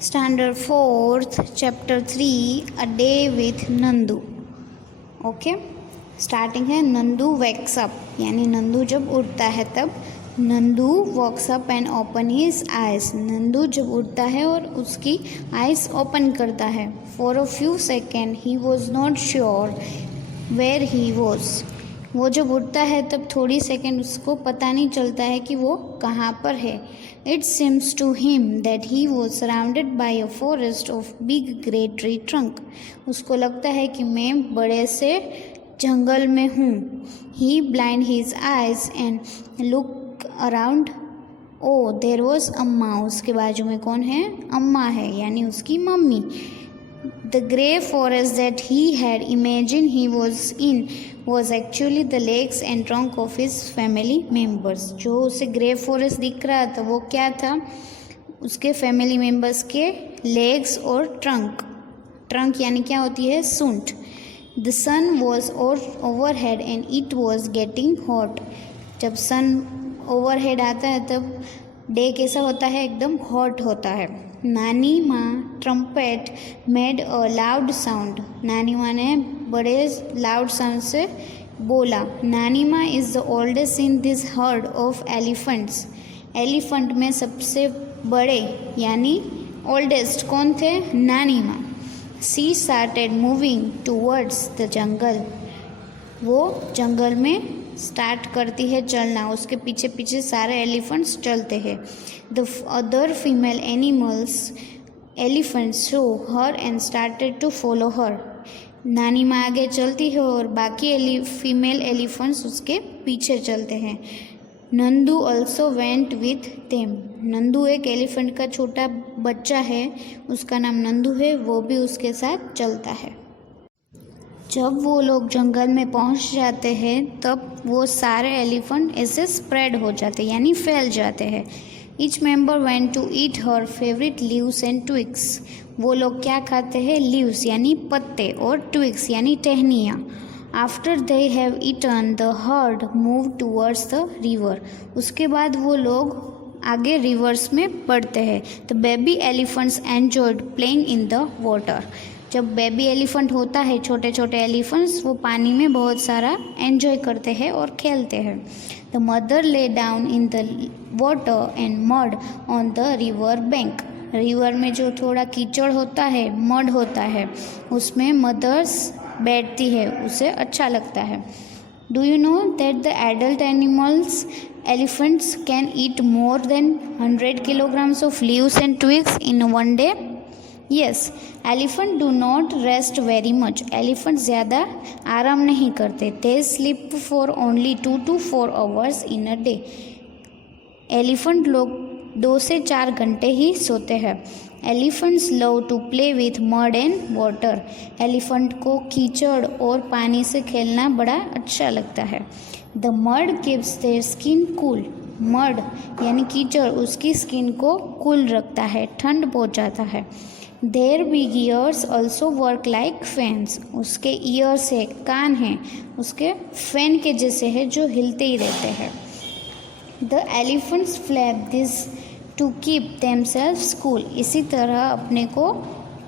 Standard 4th, Chapter 3, A Day with Nandu. Okay, starting है Nandu wakes up, यानी नंदू जब उठता है तब Nandu wakes up and open his eyes. Nandu जब उठता है और उसकी आइज ओपन करता है। For a few second he was not sure where he was. वो जब उठता है तब थोड़ी सेकेंड उसको पता नहीं चलता है कि वो कहाँ पर है। It seems to him that he was surrounded by a forest of big grey tree trunk. उसको लगता है कि मैं बड़े से जंगल में हूँ। He blind his eyes and look around. Oh there was Amma. उसके बाजू में कौन है? अम्मा है, यानी उसकी mummy. The grey forest that he had imagined he was in was actually the legs and trunk of his family members. जो उसे ग्रे फॉरेस्ट दिख रहा था वो क्या था? उसके फैमिली मेम्बर्स के लेग्स और ट्रंक। ट्रंक यानी क्या होती है? सूंड। The sun was overhead and it was getting hot. जब सन ओवरहेड आता है तब डे कैसा होता है? एकदम हॉट होता है। नानी माँ trumpet made a loud sound. नानी माँ ने बड़े लाउड साउंड से बोला। Nani Maa is the oldest in this herd of elephants. Elephant में सबसे बड़े यानी ओल्डेस्ट कौन थे? Nani Maa. She started moving towards the jungle. वो जंगल में स्टार्ट करती है चलना, उसके पीछे पीछे सारे एलिफेंट्स चलते हैं। The other female animals elephants so her and started to follow her. नानी माँ आगे चलती है और बाकी फीमेल एलिफेंट्स उसके पीछे चलते हैं। Nandu also went with them. Nandu एक एलिफेंट का छोटा बच्चा है, उसका नाम नंदू है, वो भी उसके साथ चलता है। जब वो लोग जंगल में पहुंच जाते हैं तब वो सारे एलिफेंट ऐसे स्प्रेड हो जाते हैं, यानी फैल जाते हैं। Each member went to eat her favourite leaves and twigs. वो लोग क्या खाते हैं? लीव्स यानी पत्ते और ट्विग्स यानी टहनियाँ। After they have eaten the herd move towards the river. उसके बाद वो लोग आगे रिवर्स में बढ़ते हैं। The baby elephants enjoyed playing in the water. जब बेबी एलिफेंट होता है, छोटे छोटे एलिफेंट्स, वो पानी में बहुत सारा एंजॉय करते हैं और खेलते हैं। The mother lay down in the water and mud on the river bank. River में जो थोड़ा कीचड़ होता है, मड होता है, उसमें मदर्स बैठती है, उसे अच्छा लगता है। Do you know that the adult animals elephants can eat more than 100 kilograms of leaves and twigs in one day? Yes, elephant do not rest very much. Elephant ज़्यादा आराम नहीं करते। They sleep for only 2 to 4 hours in a day. Elephant लोग 2 से 4 घंटे ही सोते हैं। Elephants love to play with mud and water. Elephant को कीचड़ और पानी से खेलना बड़ा अच्छा लगता है। The mud keeps their skin cool. Mud यानी कीचड़ उसकी स्किन को कूल रखता है, ठंड पहुँचाता है। Their big ears also work like fans. उसके ईयर्स है, कान हैं, उसके फैन के जैसे है जो हिलते ही रहते हैं। The elephants flap this to keep themselves cool. इसी तरह अपने को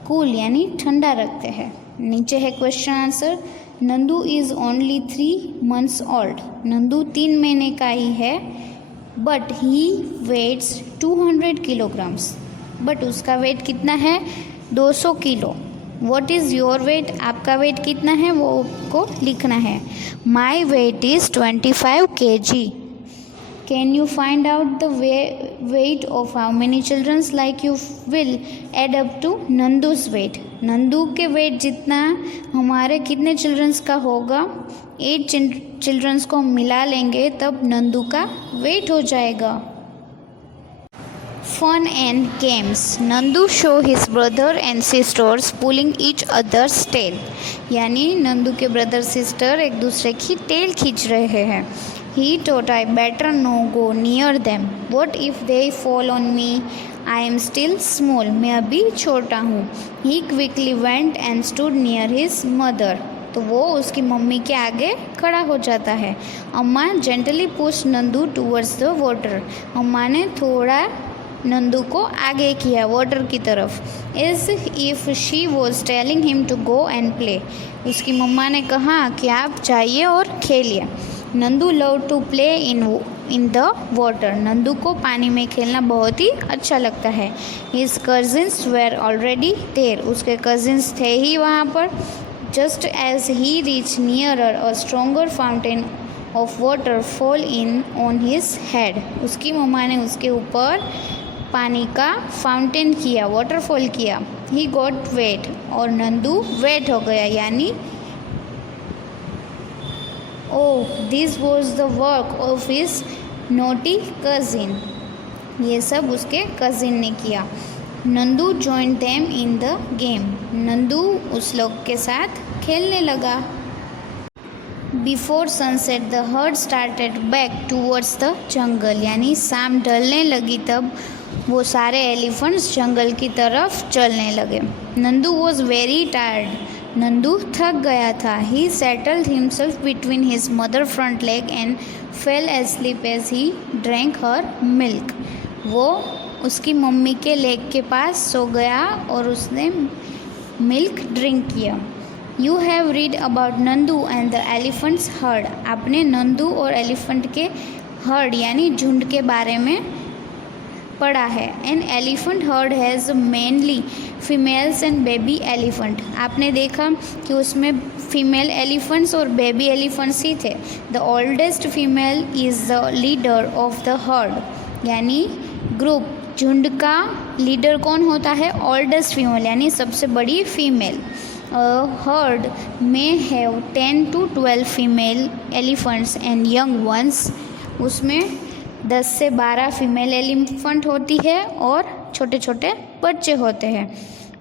कूल यानी ठंडा रखते हैं। नीचे है question answer. Nandu is only 3 months old. Nandu 3 महीने का ही है। But he weighs 200 kilograms। But उसका वेट कितना है? 200 किलो। What is your weight? आपका वेट कितना है वो को लिखना है। My weight is 25 kg। Can you find out the weight of how many childrens like you will add up to Nandu's weight. Nandu के वेट जितना हमारे कितने चिल्ड्रंस का होगा? 8 चिल्ड्रंस को मिला लेंगे तब नंदू का वेट हो जाएगा। Fun and games. Nandu show his brother and sisters pulling each other's tail. यानी नंदू के ब्रदर सिस्टर एक दूसरे की टेल खींच रहे हैं। He thought I better no go near them. What if they fall on me? I am still small. मैं अभी छोटा हूँ। He quickly went and stood near his mother. तो वो उसकी मम्मी के आगे खड़ा हो जाता है। अम्मा gently pushed Nandu towards the water. अम्मा ने थोड़ा नंदू को आगे किया वाटर की तरफ। As if she was telling him to go and play. उसकी मम्मा ने कहा कि आप जाइए और खेलिए। Nandu love to play in the water. Nandu को पानी में खेलना बहुत ही अच्छा लगता है। His cousins were already there. उसके कजिन्स थे ही वहाँ पर। Just as he reach nearer a stronger fountain of water fall in on his head. उसकी मम्मा ने उसके ऊपर पानी का फाउंटेन किया, वाटरफॉल किया। ही गॉट वेट और नंदू वेट हो गया, यानी oh this was the work of his naughty cousin. ये सब उसके कजिन ने किया। Nandu join them in the game. Nandu उस लोग के साथ खेलने लगा। Before sunset the heard started back towards the जंगल, यानी शाम ढलने लगी तब वो सारे एलिफेंट्स जंगल की तरफ चलने लगे। Nandu was very tired. Nandu थक गया था। He settled himself between his mother front leg and fell asleep as he drank her milk. वो उसकी मम्मी के लेग के पास सो गया और उसने मिल्क ड्रिंक किया। You have read about Nandu and the elephants heard. आपने नंदू और एलिफेंट के हर्ड यानी झुंड के बारे में पढ़ा है। An elephant heard has mainly females and baby elephant. आपने देखा कि उसमें फीमेल एलिफेंट्स और बेबी एलिफेंट्स ही थे। The oldest female is the leader of the heard, यानी ग्रुप झुंड का लीडर कौन होता है? ओल्डेस्ट फीमेल, यानी सबसे बड़ी फीमेल। हर्ड में have 10 to 12 female elephants and young ones. उसमें 10 से 12 फीमेल एलिफेंट होती है और छोटे छोटे बच्चे होते हैं।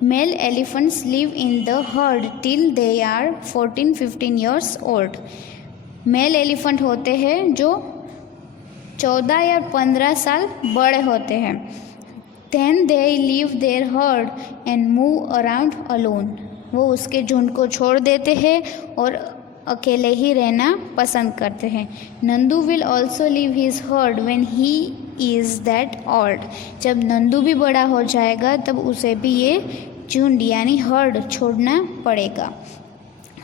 Male elephants live in the herd till they are 14-15 years old. Male elephant होते हैं जो 14 या 15 साल बड़े होते हैं। Then they leave their herd and move around alone. वो उसके झुंड को छोड़ देते हैं और अकेले ही रहना पसंद करते हैं। Nandu will also leave his heard when he is that old. जब नंदू भी बड़ा हो जाएगा तब उसे भी ये झुंड यानी हर्ड छोड़ना पड़ेगा।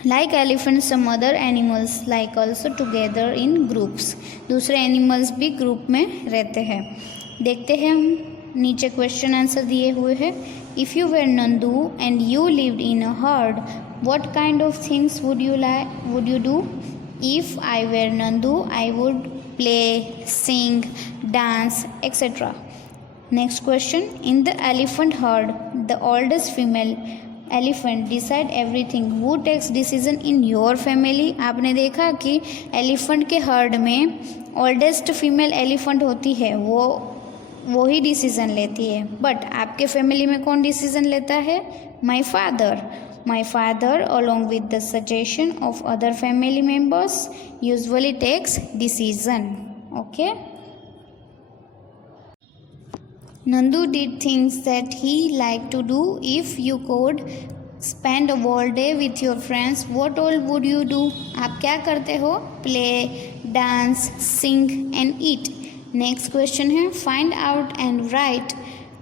Like elephants some other animals like also together in groups. दूसरे एनिमल्स भी ग्रुप में रहते हैं। देखते हैं हम नीचे क्वेश्चन आंसर दिए हुए हैं। If you were Nandu and you lived in a herd, what kind of things would you do? If I were Nandu, I would play, sing, dance, etc. Next question. In the elephant herd, the oldest female elephant decide everything. Who takes decision in your family? आपने देखा कि elephant के heard में oldest female elephant होती है, वो ही decision लेती है। बट आपके फैमिली में कौन डिसीज़न लेता है? My father. My father, along with the suggestion of other family members, usually takes decision. Okay. Nandu did things that he liked to do. If you could spend a whole day with your friends, what all would you do? आप क्या करते हो? Play, dance, sing and eat. Next question है find out and write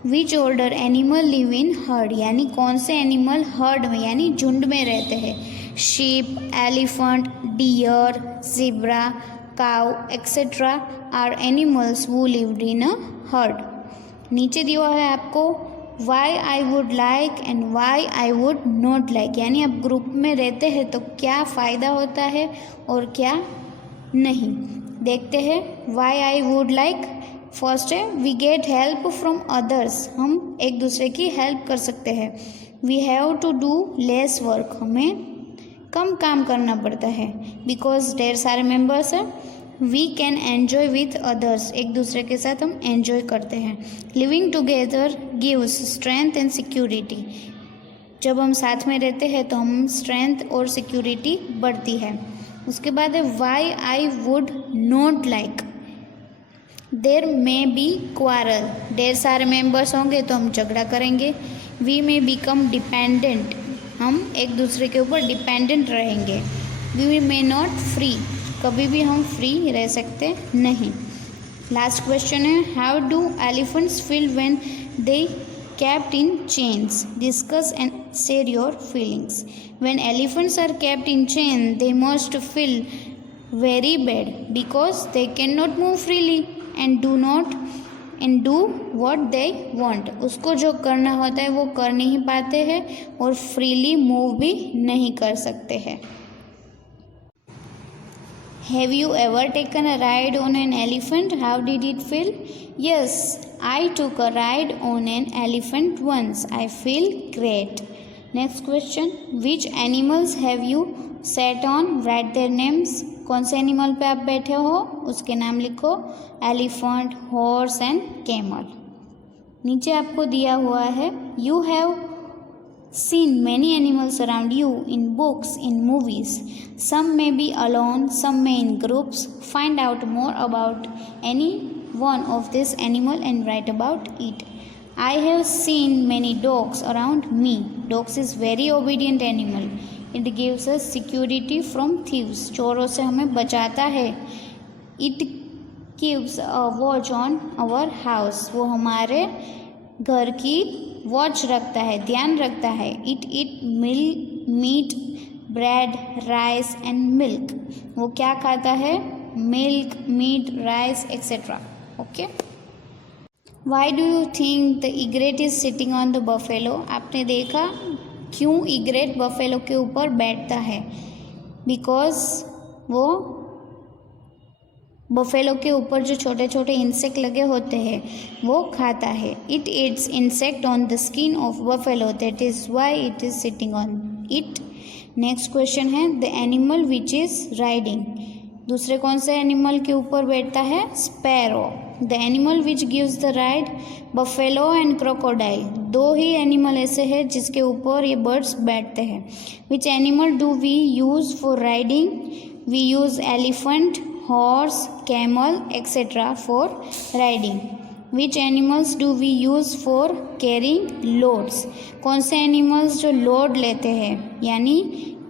which order animal live in heard, यानी कौन से animal heard में यानी झुंड में रहते हैं। Sheep, elephant, deer, zebra, cow etcetera are animals who lived in a herd. नीचे दिया है आपको why I would like and why I would not like, यानी आप ग्रुप में रहते हैं तो क्या फ़ायदा होता है और क्या नहीं। देखते हैं why I would like. First है we get help from others, हम एक दूसरे की हेल्प कर सकते हैं। We have to do less work, हमें कम काम करना पड़ता है बिकॉज ढेर सारे मेंबर्स हैं। We can enjoy with others, एक दूसरे के साथ हम एन्जॉय करते हैं। Living together gives strength and security, जब हम साथ में रहते हैं तो हम स्ट्रेंथ और सिक्योरिटी बढ़ती है। उसके बाद है why I would not like. There may be quarrel, ढेर सारे मेंबर्स होंगे तो हम झगड़ा करेंगे। वी मे बिकम डिपेंडेंट, हम एक दूसरे के ऊपर डिपेंडेंट रहेंगे। वी मे नॉट फ्री, कभी भी हम फ्री रह सकते नहीं। लास्ट क्वेश्चन है, how do elephants feel when they kept in chains? Discuss and share your feelings. When elephants are kept in chains, they must feel very bad because they cannot move freely and do what they want. उसको जो करना होता है वो कर नहीं पाते हैं और फ्रीली मूव भी नहीं कर सकते हैं. Have you ever taken a ride on an elephant? How did it feel? Yes, I took a ride on an elephant once. I feel great. Next question. Which animals have you sat on? Write their names. कौन से animal पे आप बैठे हो उसके नाम लिखो. Elephant, horse and camel. नीचे आपको दिया हुआ है, You have seen many animals around you in books, in movies. Some may be alone, some may in groups. Find out more about any one of this animal and write about it. I have seen many dogs around me. Dogs is very obedient animal. It gives us security from thieves. चोरों से हमें बचाता है. It keeps a watch on our house. वो हमारे घर की watch रखता है, ध्यान रखता है. Eat meat, bread, rice and milk. वो क्या खाता है? Milk, meat, rice etcetera. Okay. Why do you think the egret is sitting on the buffalo? आपने देखा क्यों इग्रेट बफेलो के ऊपर बैठता है? बिकॉज वो बफेलो के ऊपर जो छोटे छोटे इंसेक्ट लगे होते हैं वो खाता है. It eats insect on the skin of buffalo, that is why it is sitting on it. Next question है, the animal which is riding. दूसरे कौन से एनिमल के ऊपर बैठता है? Sparrow. The animal which gives the ride, buffalo and crocodile. दो ही एनिमल ऐसे हैं जिसके ऊपर ये बर्ड्स बैठते हैं. Which animal do we use for riding? We use elephant, horse, camel, etc. for riding. Which animals do we use for carrying loads? कौन से एनिमल्स जो लोड लेते हैं यानी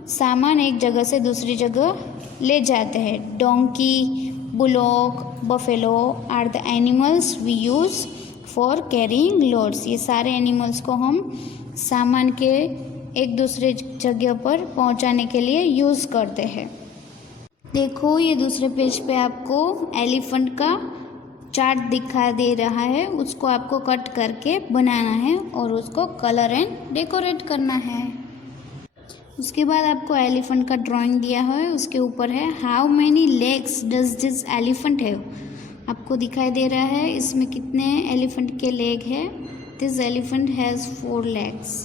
सामान एक जगह से दूसरी जगह ले जाते हैं? Donkey, bullock, buffalo are the animals we use for carrying loads. ये सारे एनिमल्स को हम सामान के एक दूसरे जगह पर पहुंचाने के लिए यूज़ करते हैं. देखो ये दूसरे पेज पे आपको एलिफेंट का चार्ट दिखा दे रहा है, उसको आपको कट करके बनाना है और उसको कलर एंड डेकोरेट करना है. उसके बाद आपको एलिफेंट का ड्राइंग दिया है, उसके ऊपर है how many legs does this elephant have. आपको दिखाई दे रहा है इसमें कितने एलिफेंट के लेग है. This elephant has 4 legs.